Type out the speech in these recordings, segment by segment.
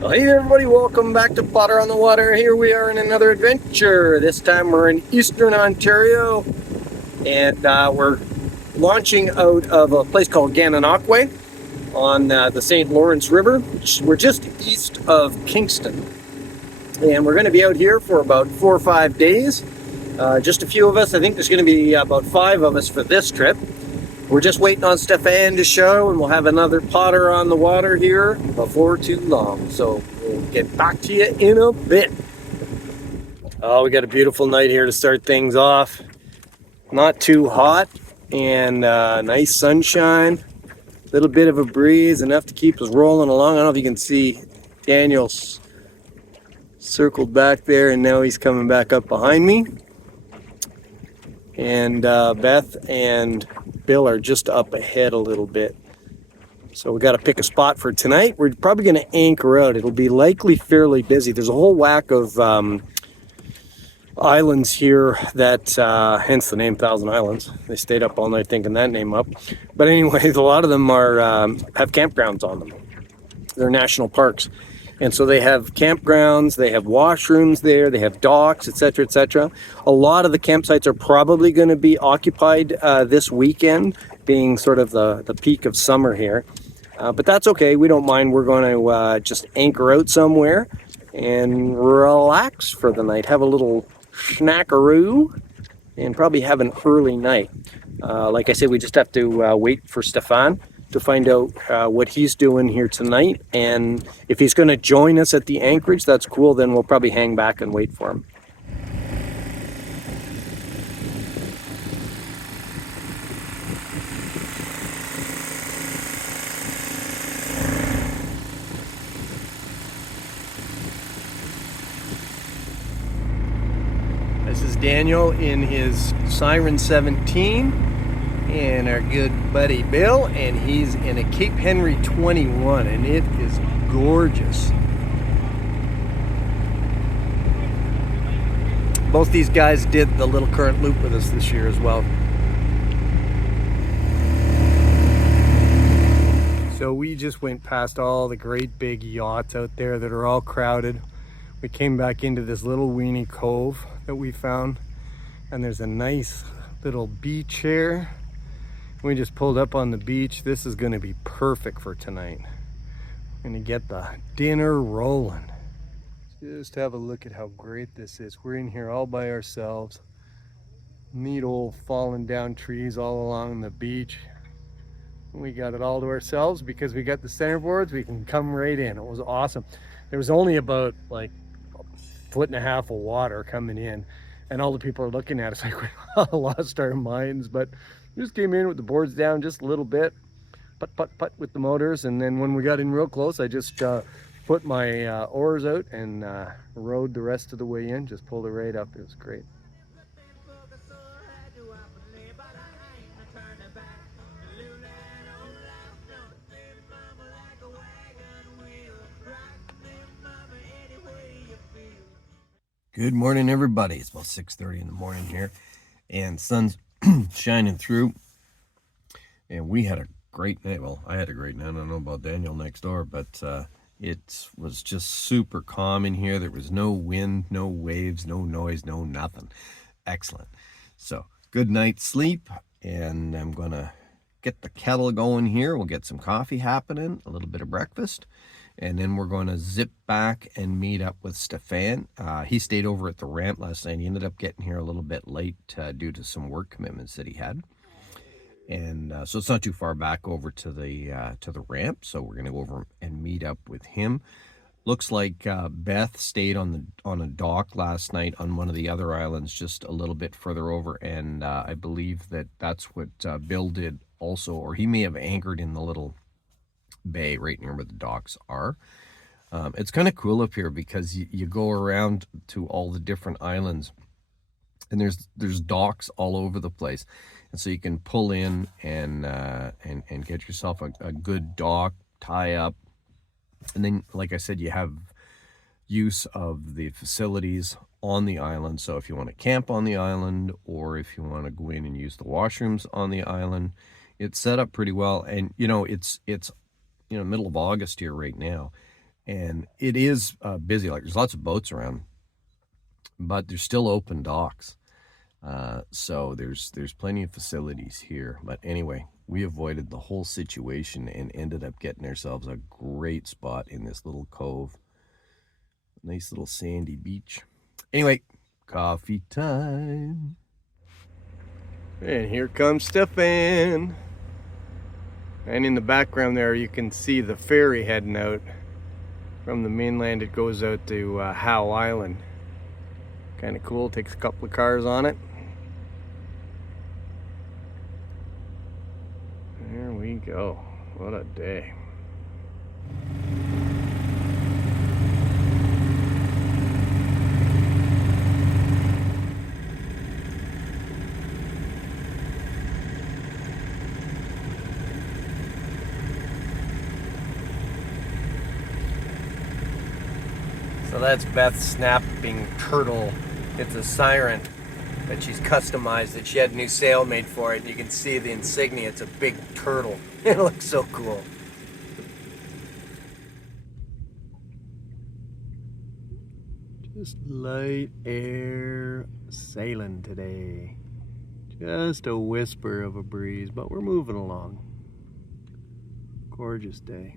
Well, hey there, everybody, welcome back to Potter on the Water. Here we are in another adventure. This time we're in Eastern Ontario, and we're launching out of a place called Gananoque on the St. Lawrence River. We're just east of Kingston, and we're going to be out here for about 4 or 5 days. Just a few of us. I think there's going to be about 5 of us for this trip. We're just waiting on Stefan to show, and we'll have another Potter on the water here before too long. So we'll get back to you in a bit. Oh, we got a beautiful night here to start things off. Not too hot, and nice sunshine. Little bit of a breeze, enough to keep us rolling along. I don't know if you can see Daniel's circled back there, and now he's coming back up behind me. And Beth and Bill are just up ahead a little bit. So we got to pick a spot for tonight. We're probably going to anchor out. It'll be likely fairly busy. There's a whole whack of islands here that, hence the name Thousand Islands. They stayed up all night thinking that name up. But anyways, a lot of them are have campgrounds on them. They're national parks. And so they have campgrounds, they have washrooms there, they have docks, etc., etc. A lot of the campsites are probably going to be occupied this weekend, being sort of the peak of summer here. But that's okay, we don't mind. We're going to just anchor out somewhere and relax for the night, have a little snackaroo, and probably have an early night. Like I said, we just have to wait for Stefan to find out what he's doing here tonight, and if he's going to join us at the anchorage, that's cool. Then we'll probably hang back and wait for him. This is Daniel in his Siren 17. And our good buddy Bill, and he's in a Cape Henry 21, and it is gorgeous. Both these guys did the little current loop with us this year as well. So we just went past all the great big yachts out there that are all crowded. We came back into this little weeny cove that we found, and there's a nice little beach here. We just pulled up on the beach. This is going to be perfect for tonight. We're going to get the dinner rolling. Just have a look at how great this is. We're in here all by ourselves. Neat old fallen down trees all along the beach. We got it all to ourselves because we got the centerboards. We can come right in. It was awesome. There was only about like a foot and a half of water coming in, and all the people are looking at us like we lost our minds. But just came in with the boards down just a little bit, putt with the motors, and then when we got in real close, I just put my oars out and rowed the rest of the way in. Just pulled it right up. It was great. Good morning, everybody. It's about 6:30 in the morning here, and sun's shining through, and we had a great night. Well, I had a great night. I don't know about Daniel next door, but it was just super calm in here. There was no wind, no waves, no noise, no nothing. Excellent. So good night's sleep, and I'm gonna get the kettle going here. We'll get some coffee happening, a little bit of breakfast, and then we're going to zip back and meet up with Stefan. He stayed over at the ramp last night. He ended up getting here a little bit late due to some work commitments that he had. And so it's not too far back over to the ramp. So we're going to go over and meet up with him. Looks like Beth stayed on a dock last night on one of the other islands just a little bit further over. And I believe that's what Bill did also, or he may have anchored in the little bay right near where the docks are. It's kind of cool up here because you go around to all the different islands, and there's docks all over the place, and so you can pull in and get yourself a good dock, tie up, and then, like I said, you have use of the facilities on the island. So if you want to camp on the island, or if you want to go in and use the washrooms on the island, it's set up pretty well. And it's middle of August here right now, And it is busy. Like, there's lots of boats around, but there's still open docks. So there's plenty of facilities here. But anyway, we avoided the whole situation and ended up getting ourselves a great spot in this little cove. Nice little sandy beach. Anyway, coffee time. And here comes Stefan. And in the background there, you can see the ferry heading out from the mainland. It goes out to Howe Island. Kind of cool. Takes a couple of cars on it. There we go. What a day. So that's Beth's snapping turtle. It's a siren that she's customized, that she had a new sail made for it. You can see the insignia. It's a big turtle. It looks so cool. Just light air sailing today. Just a whisper of a breeze, but we're moving along. Gorgeous day.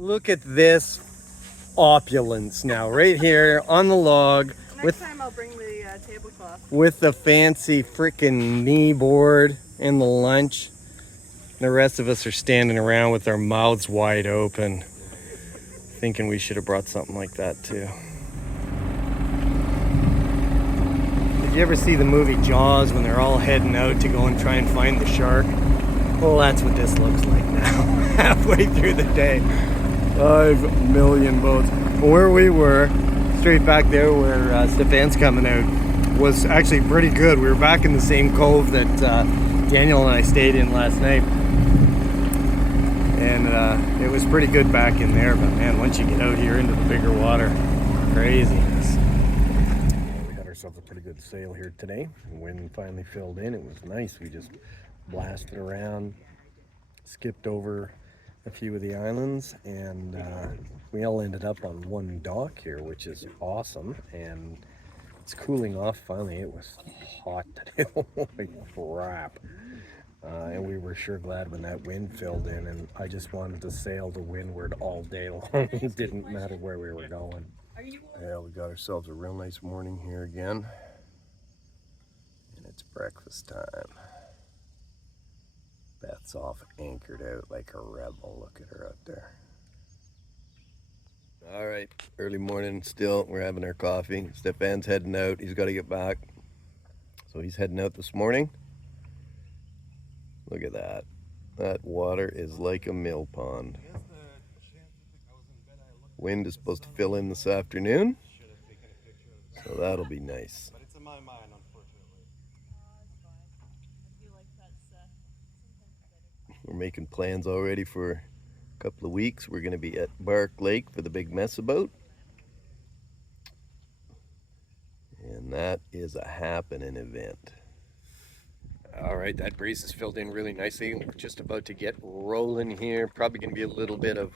Look at this opulence now, right here on the log. Next time I'll bring the tablecloth. With the fancy freaking knee board and the lunch. The rest of us are standing around with our mouths wide open, thinking we should have brought something like that too. Did you ever see the movie Jaws when they're all heading out to go and try and find the shark? Well, that's what this looks like now, halfway through the day. 5 million boats. Where we were, straight back there where Stefan's coming out, was actually pretty good. We were back in the same cove that Daniel and I stayed in last night. And it was pretty good back in there, but man, once you get out here into the bigger water, craziness. We had ourselves a pretty good sail here today. The wind finally filled in. It was nice. We just blasted around, skipped over a few of the islands, and we all ended up on one dock here, which is awesome. And it's cooling off finally. It was hot today. Holy crap. And we were sure glad when that wind filled in, and I just wanted to sail to windward all day long. It didn't matter where we were going. Yeah, we got ourselves a real nice morning here again, and it's breakfast time. Beth's off anchored out like a rebel. Look at her out there. All right, early morning still. We're having our coffee. Stefan's heading out. He's got to get back. So he's heading out this morning. Look at that. That water is like a mill pond. Wind is supposed to fill in this afternoon, so that'll be nice. But it's in my mind, unfortunately. We're making plans already for a couple of weeks. We're going to be at Bark Lake for the big mess-a-boat. And that is a happening event. All right, that breeze has filled in really nicely. We're just about to get rolling here. Probably going to be a little bit of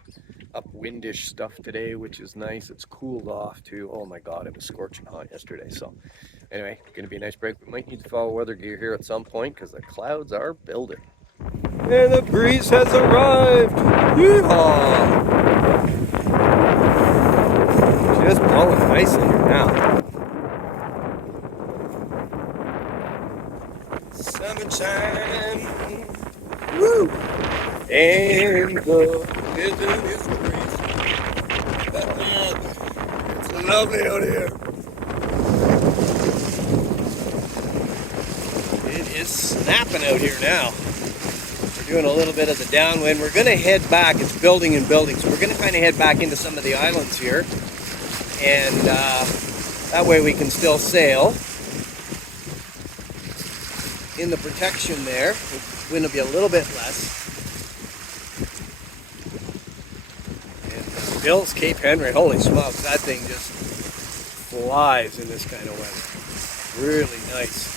upwindish stuff today, which is nice. It's cooled off too. Oh my God, it was scorching hot yesterday. So anyway, going to be a nice break. We might need to follow weather gear here at some point because the clouds are building. And the breeze has arrived. Yeehaw! Just blowing nicely here now. Summertime, woo! And the vision is breeze. It's lovely out here. It is snapping out here now. We're doing a little bit of the downwind. We're going to head back. It's building and building, so we're going to kind of head back into some of the islands here, and that way we can still sail. In the protection there, the wind will be a little bit less. And Bill's Cape Henry, holy smokes, that thing just flies in this kind of weather. Really nice.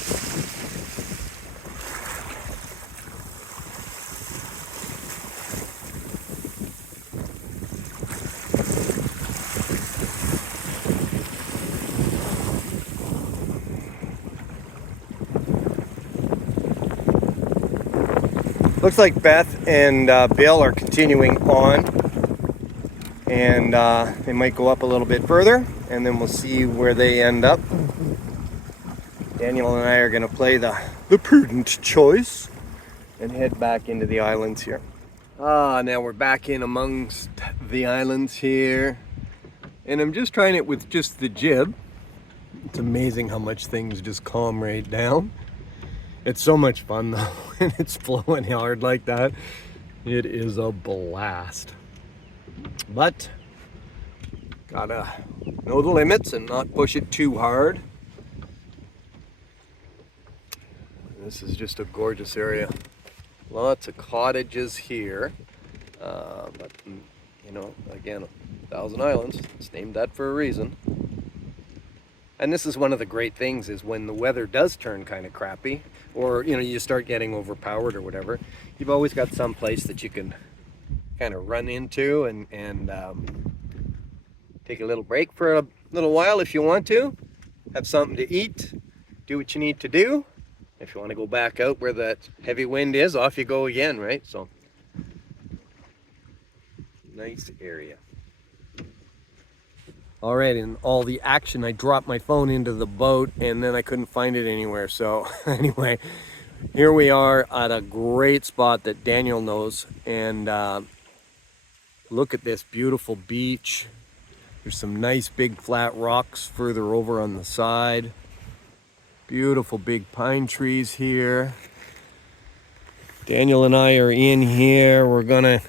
Looks like Beth and Bill are continuing on, and they might go up a little bit further, and then we'll see where they end up. Daniel and I are going to play the prudent choice and head back into the islands here. Now we're back in amongst the islands here, and I'm just trying it with just the jib. It's amazing how much things just calm right down. It's so much fun though, when it's flowing hard like that. It is a blast. But gotta know the limits and not push it too hard. This is just a gorgeous area. Lots of cottages here. But you know, again, 1,000 Islands. It's named that for a reason. And this is one of the great things, is when the weather does turn kind of crappy, or you know, you start getting overpowered or whatever, you've always got some place that you can kind of run into and take a little break for a little while if you want to, have something to eat, do what you need to do. If you want to go back out where that heavy wind is, off you go again, right? So nice area. All right, in all the action, I dropped my phone into the boat and then I couldn't find it anywhere. So anyway, here we are at a great spot that Daniel knows. And look at this beautiful beach. There's some nice big flat rocks further over on the side. Beautiful big pine trees here. Daniel and I are in here. We're gonna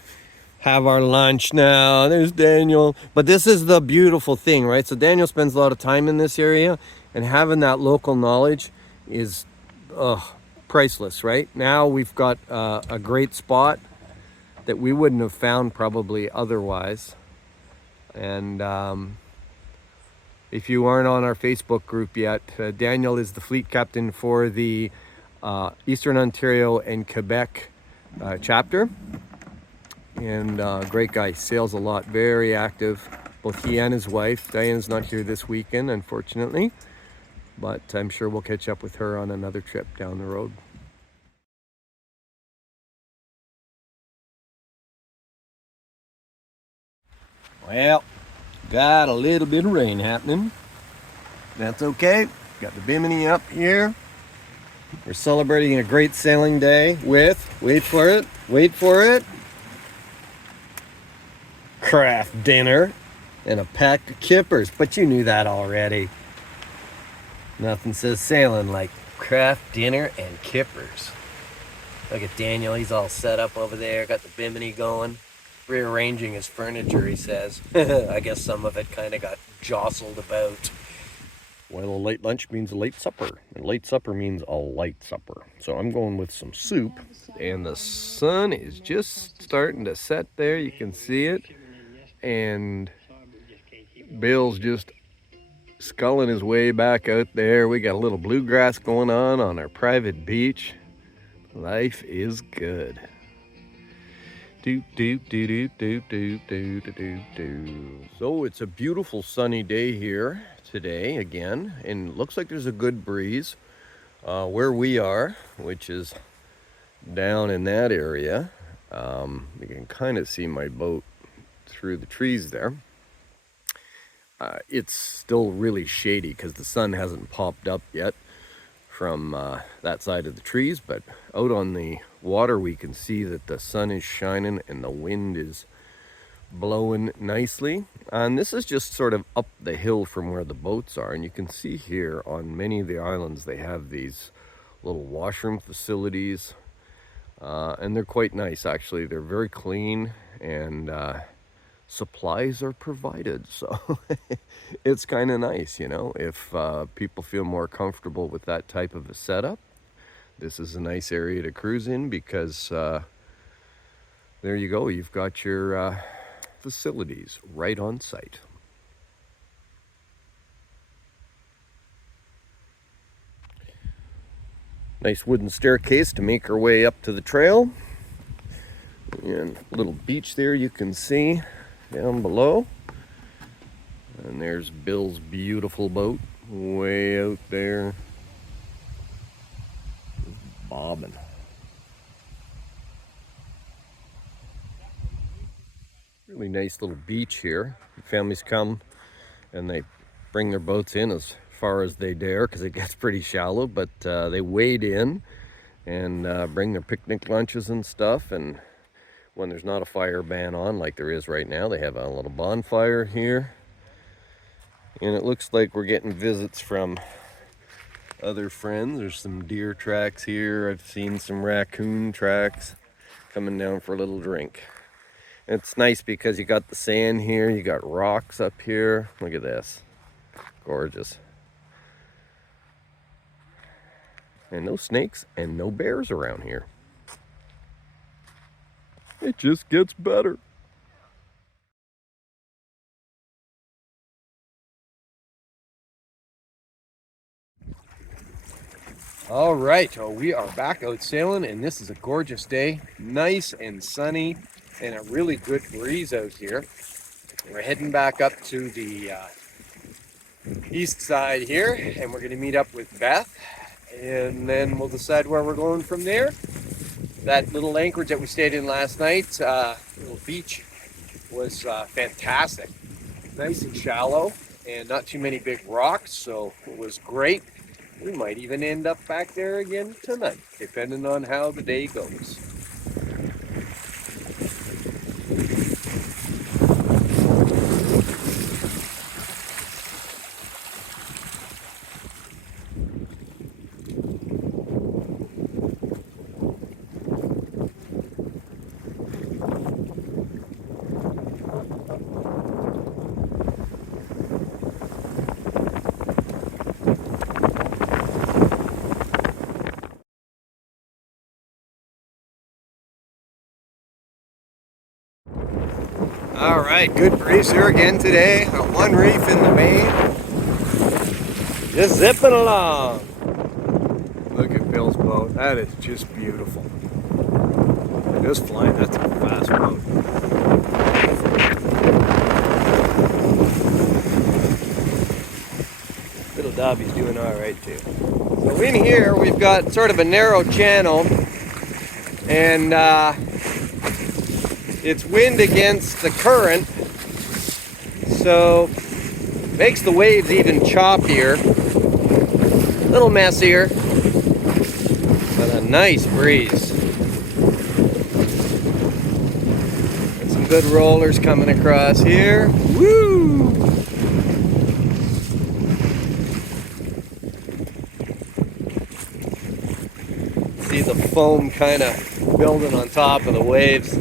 have our lunch now. There's Daniel. But this is the beautiful thing, right? So Daniel spends a lot of time in this area, and having that local knowledge is priceless, right? Now we've got a great spot that we wouldn't have found probably otherwise. And if you aren't on our Facebook group yet, Daniel is the fleet captain for the Eastern Ontario and Quebec chapter. And great guy, sails a lot, very active. Both he and his wife. Diane's not here this weekend, unfortunately, but I'm sure we'll catch up with her on another trip down the road. Well, got a little bit of rain happening. That's okay. Got the bimini up here. We're celebrating a great sailing day with, wait for it, craft dinner and a pack of kippers. But you knew that already. Nothing says sailing like craft dinner and kippers. Look at Daniel, he's all set up over there, got the bimini going, rearranging his furniture, he says. I guess some of it kind of got jostled about. Well, a late lunch means a late supper, and late supper means a light supper. So I'm going with some soup, and the sun is just starting to set there. You can see it, and Bill's just sculling his way back out there. We got a little bluegrass going on our private beach. Life is good. Do do do do do do do do do. So it's a beautiful sunny day here today again, and it looks like there's a good breeze where we are, which is down in that area. You can kind of see my boat through the trees there. It's still really shady because the sun hasn't popped up yet from that side of the trees, but out on the water we can see that the sun is shining and the wind is blowing nicely. And this is just sort of up the hill from where the boats are, and you can see here on many of the islands they have these little washroom facilities, and they're quite nice actually. They're very clean, and supplies are provided, so it's kind of nice, you know, if people feel more comfortable with that type of a setup. This is a nice area to cruise in because there you go, you've got your facilities right on site. Nice wooden staircase to make our way up to the trail, and a little beach there you can see down below. And there's Bill's beautiful boat way out there, bobbing. Really nice little beach here. Families come and they bring their boats in as far as they dare because it gets pretty shallow, but they wade in and bring their picnic lunches and stuff. And when there's not a fire ban on like there is right now, they have a little bonfire here. And it looks like we're getting visits from other friends. There's some deer tracks here. I've seen some raccoon tracks coming down for a little drink. It's nice because you got the sand here, you got rocks up here. Look at this. Gorgeous. And no snakes and no bears around here. It just gets better. All right, so we are back out sailing, and this is a gorgeous day. Nice and sunny, and a really good breeze out here. We're heading back up to the east side here, and we're going to meet up with Beth, and then we'll decide where we're going from there. That little anchorage that we stayed in last night, little beach, was fantastic. Nice and shallow, and not too many big rocks, so it was great. We might even end up back there again tonight, depending on how the day goes. All right, good breeze here again today. One reef in the main. Just zipping along. Look at Bill's boat. That is just beautiful. Just flying. That's a fast boat. Little Dobby's doing all right too. So in here we've got sort of a narrow channel, and it's wind against the current, so makes the waves even choppier, a little messier, but a nice breeze. And some good rollers coming across here. Woo! See the foam kind of building on top of the waves.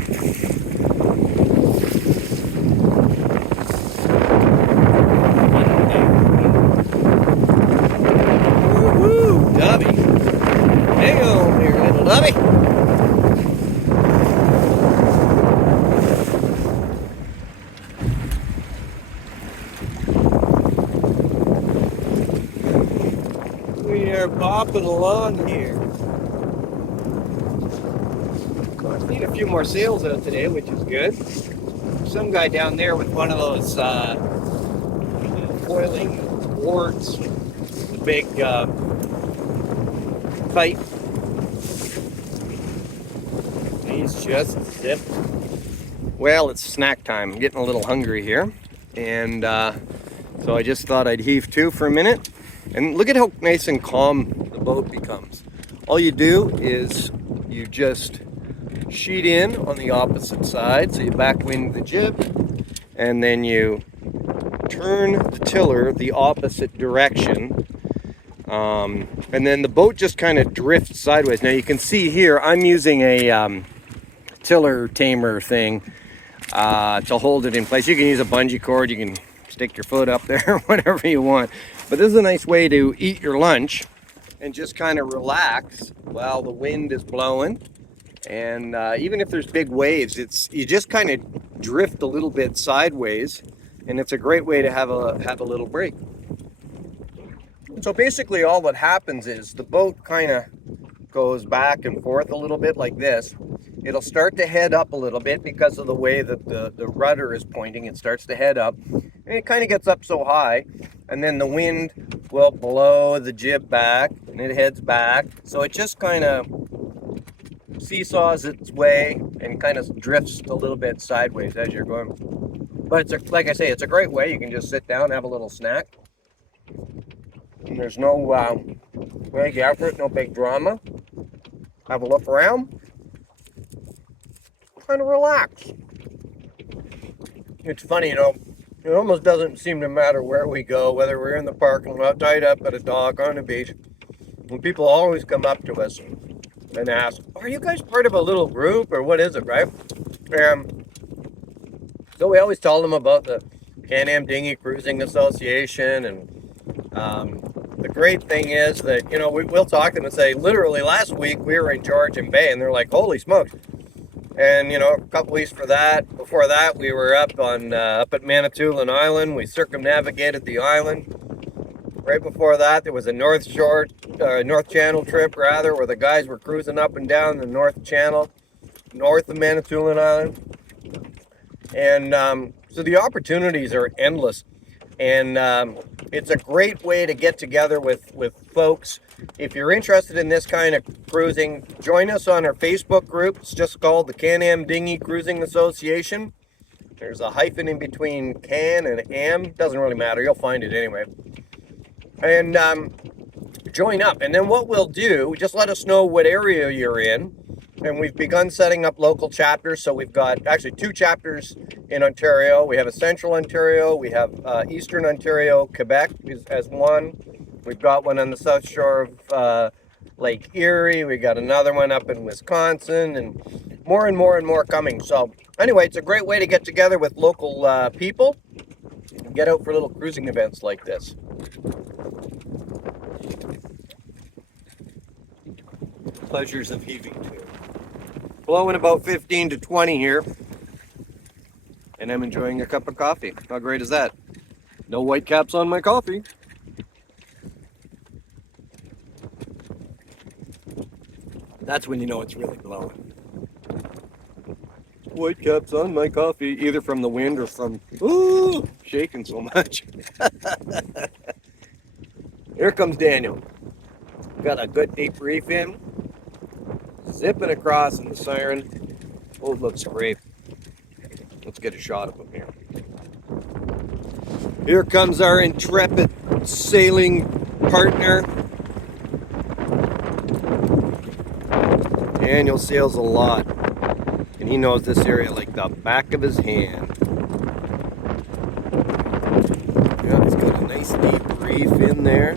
Bopping along here. I need a few more sails out today, which is good. Some guy down there with one of those foiling boards, big kite. He's just zipped. Well, it's snack time. I'm getting a little hungry here, and so I just thought I'd heave to for a minute. And look at how nice and calm the boat becomes. All you do is you just sheet in on the opposite side, so you backwind the jib, and then you turn the tiller the opposite direction, and then the boat just kind of drifts sideways. Now you can see here I'm using a tiller tamer thing to hold it in place. You can use a bungee cord, you can stick your foot up there, whatever you want. But this is a nice way to eat your lunch and just kind of relax while the wind is blowing. And even if there's big waves, you just kind of drift a little bit sideways, and it's a great way to have a little break. So basically all that happens is the boat kind of goes back and forth a little bit like this. It'll start to head up a little bit because of the way that the rudder is pointing. It starts to head up, and it kind of gets up so high, and then the wind will blow the jib back and it heads back. So it just kind of seesaws its way and kind of drifts a little bit sideways as you're going. But like I say, it's a great way. You can just sit down, have a little snack. And there's no big effort, no big drama. Have a look around, kind of relax. It's funny, you know, it almost doesn't seem to matter where we go, whether we're in the parking lot, tied up at a dock, on the beach. When people always come up to us and ask, are you guys part of a little group or what is it, right? And so we always tell them about the Can-Am Dinghy Cruising Association. And the great thing is that, you know, we'll talk to them and say, literally last week we were in Georgian Bay, and they're like, holy smokes. And, you know, a couple weeks before that, we were up at Manitoulin Island. We circumnavigated the island. Right before that, there was a North Channel trip, rather, where the guys were cruising up and down the North Channel, north of Manitoulin Island. And so the opportunities are endless. And it's a great way to get together with folks. If you're interested in this kind of cruising, join us on our Facebook group. It's just called the Can-Am Dinghy Cruising Association. There's a hyphen in between can and am. Doesn't really matter. You'll find it anyway. And join up. And then what we'll do, just let us know what area you're in. And we've begun setting up local chapters. So we've got actually 2 chapters in Ontario. We have a Central Ontario. We have Eastern Ontario, Quebec as one. We've got one on the south shore of Lake Erie. We got another one up in Wisconsin, and more coming. So anyway, it's a great way to get together with local people and get out for little cruising events like this. Pleasures of heaving too. Blowing about 15 to 20 here, and I'm enjoying a cup of coffee. How great is that? No white caps on my coffee. That's when you know it's really blowing. White caps on my coffee, either from the wind or from shaking so much. Here comes Daniel. Got a good deep reef in. Zipping across in the siren. Oh, it looks great. Let's get a shot of him here. Here comes our intrepid sailing partner. Daniel sails a lot, and he knows this area like the back of his hand. Yeah, he's got a nice deep reef in there.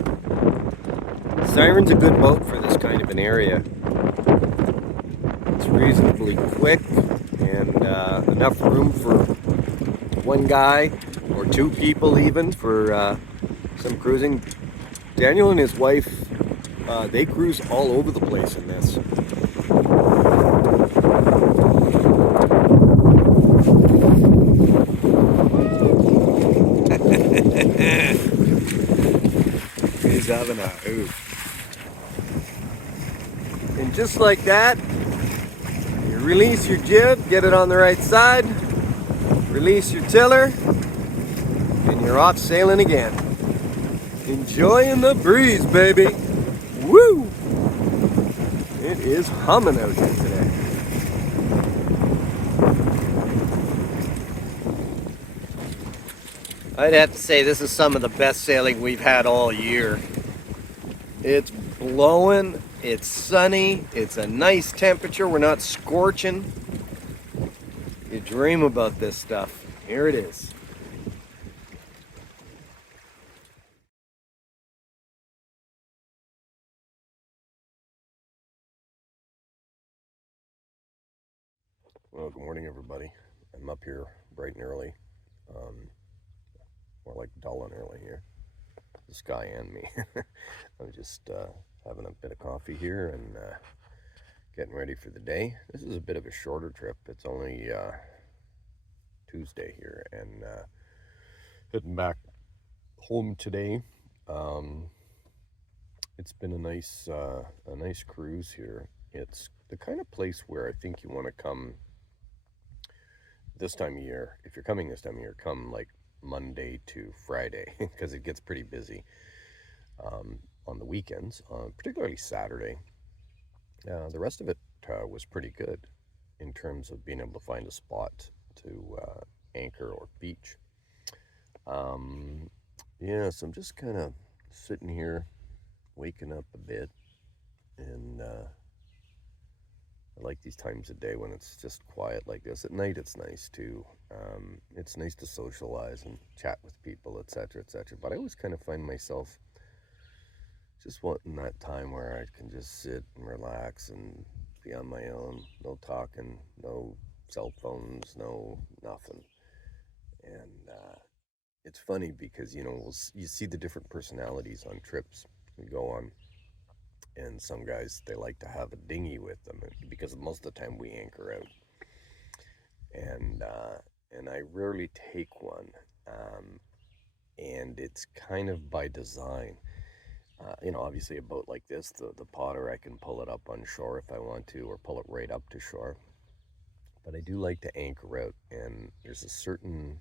Siren's a good boat for this kind of an area. It's reasonably quick and enough room for one guy or 2 people even for some cruising. Daniel and his wife, they cruise all over the place in this. He's having a hoot. And just like that, you release your jib, get it on the right side, release your tiller, and you're off sailing again. Enjoying the breeze, baby. Woo! It is humming out here today. I'd have to say this is some of the best sailing we've had all year. It's blowing, it's sunny, it's a nice temperature, we're not scorching. You dream about this stuff. Here it is. Well, good morning, everybody. I'm up here bright and early. More like dull and early here. The sky and me. I'm just having a bit of coffee here and getting ready for the day. This is a bit of a shorter trip. It's only Tuesday here, and heading back home today. It's been a nice cruise here. It's the kind of place where I think you want to come this time of year. If you're coming this time of year, come like Monday to Friday, because it gets pretty busy on the weekends, particularly Saturday. The rest of it was pretty good in terms of being able to find a spot to anchor or beach. Yeah, so I'm just kind of sitting here, waking up a bit, and I like these times of day when it's just quiet like this. At night, it's nice too. It's nice to socialize and chat with people, etc., etc. But I always kind of find myself just wanting that time where I can just sit and relax and be on my own. No talking, no cell phones, no nothing. And it's funny because, you know, you see the different personalities on trips we go on. And some guys, they like to have a dinghy with them because most of the time we anchor out. And I rarely take one. And it's kind of by design. You know, obviously a boat like this, the Potter, I can pull it up on shore if I want to, or pull it right up to shore. But I do like to anchor out, and there's a certain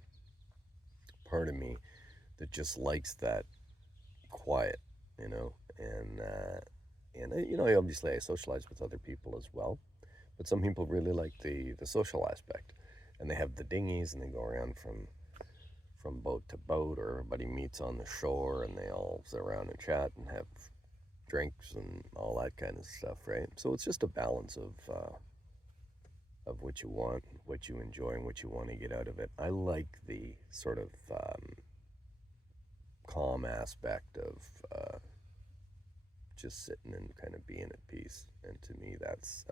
part of me that just likes that quiet, you know, and you know, obviously I socialize with other people as well, but some people really like the social aspect, and they have the dinghies and they go around from boat to boat, or everybody meets on the shore and they all sit around and chat and have drinks and all that kind of stuff, right? So it's just a balance of what you want, what you enjoy, and what you want to get out of it. I like the sort of calm aspect of just sitting and kind of being at peace, and to me, that's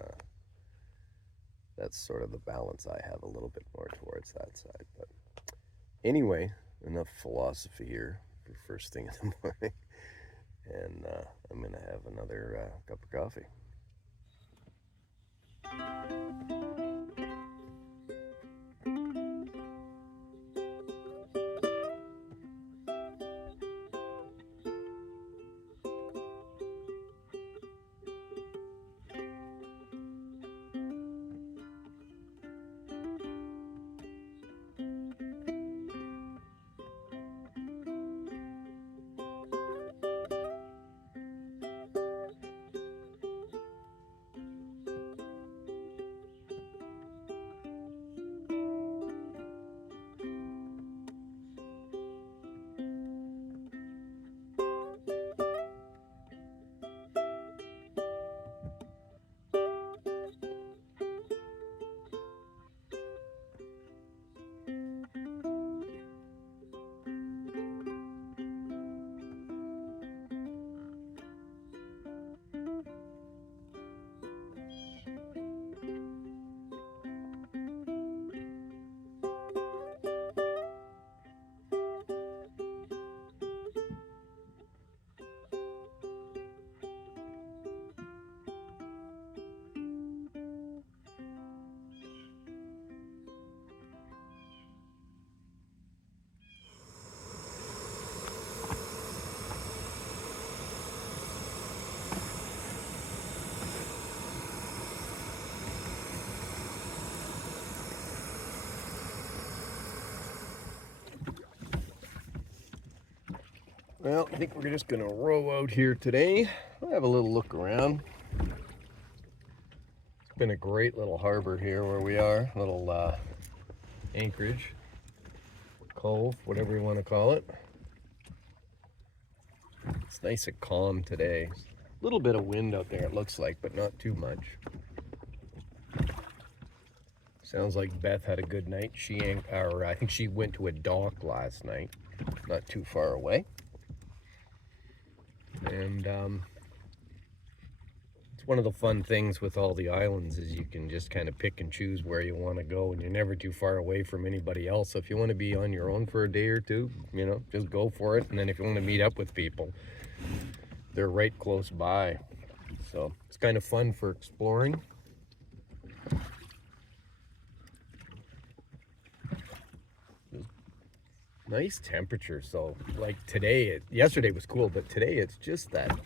sort of the balance I have, a little bit more towards that side. But anyway, enough philosophy here for first thing in the morning, and I'm gonna have another cup of coffee. Well, I think we're just gonna row out here today. I'll have a little look around. It's been a great little harbor here where we are, little anchorage, cove, whatever you want to call it. It's nice and calm today. A little bit of wind out there, it looks like, but not too much. Sounds like Beth had a good night. I think she went to a dock last night, not too far away. And it's one of the fun things with all the islands is you can just kind of pick and choose where you want to go, and you're never too far away from anybody else. So if you want to be on your own for a day or two, you know, just go for it. And then if you want to meet up with people, they're right close by. So it's kind of fun for exploring. Nice temperature. So like today, yesterday was cool, but today it's just that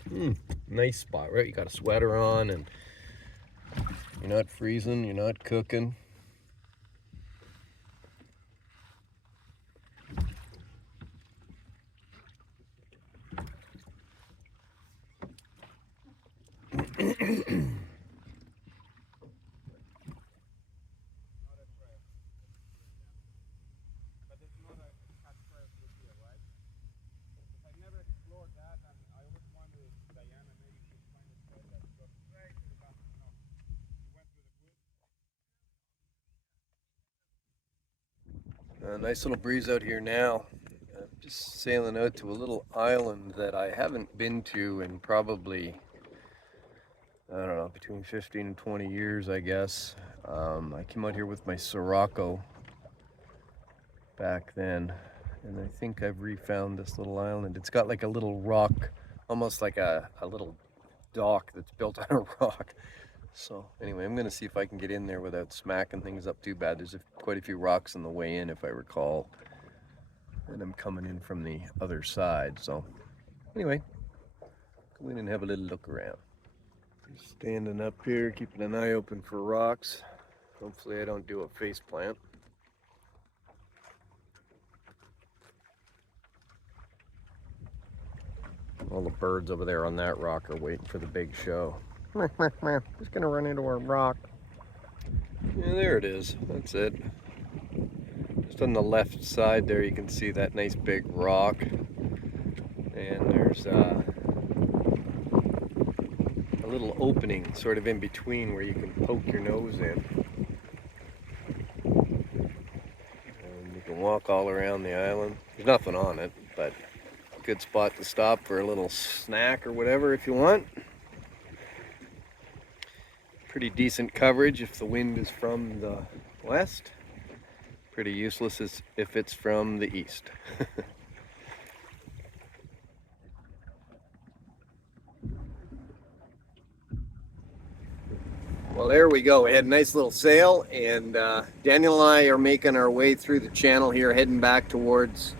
nice spot, right? You got a sweater on and you're not freezing, you're not cooking. Nice little breeze out here now. Just sailing out to a little island that I haven't been to in probably, I don't know, between 15 and 20 years, I guess. I came out here with my Sirocco back then, and I think I've refound this little island. It's got like a little rock, almost like a little dock that's built on a rock. So anyway, I'm gonna see if I can get in there without smacking things up too bad. There's quite a few rocks on the way in, if I recall, and I'm coming in from the other side. So anyway, go in and have a little look around. Just standing up here, keeping an eye open for rocks. Hopefully I don't do a face plant. All the birds over there on that rock are waiting for the big show. Just gonna run into a rock. Yeah, there it is. That's it. Just on the left side there, you can see that nice big rock. And there's a little opening sort of in between where you can poke your nose in. And you can walk all around the island. There's nothing on it, but a good spot to stop for a little snack or whatever if you want. Pretty decent coverage if the wind is from the west. Pretty useless if it's from the east. Well, there we go. We had a nice little sail, and Daniel and I are making our way through the channel here, heading back towards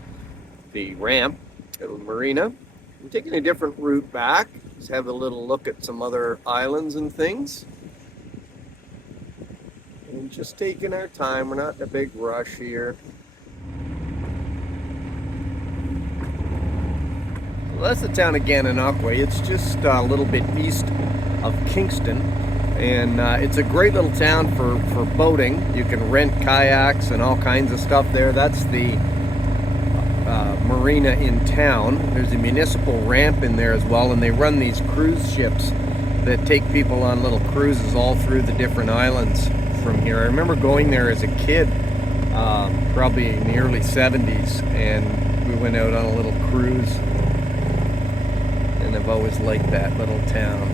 the ramp at the marina. I'm taking a different route back. Just have a little look at some other islands and things. And just taking our time. We're not in a big rush here. Well, that's the town of Gananoque. It's just a little bit east of Kingston. And it's a great little town for boating. You can rent kayaks and all kinds of stuff there. That's the marina in town. There's a municipal ramp in there as well, and they run these cruise ships that take people on little cruises all through the different islands from here. I remember going there as a kid, probably in the early 70s, and we went out on a little cruise, and I've always liked that little town.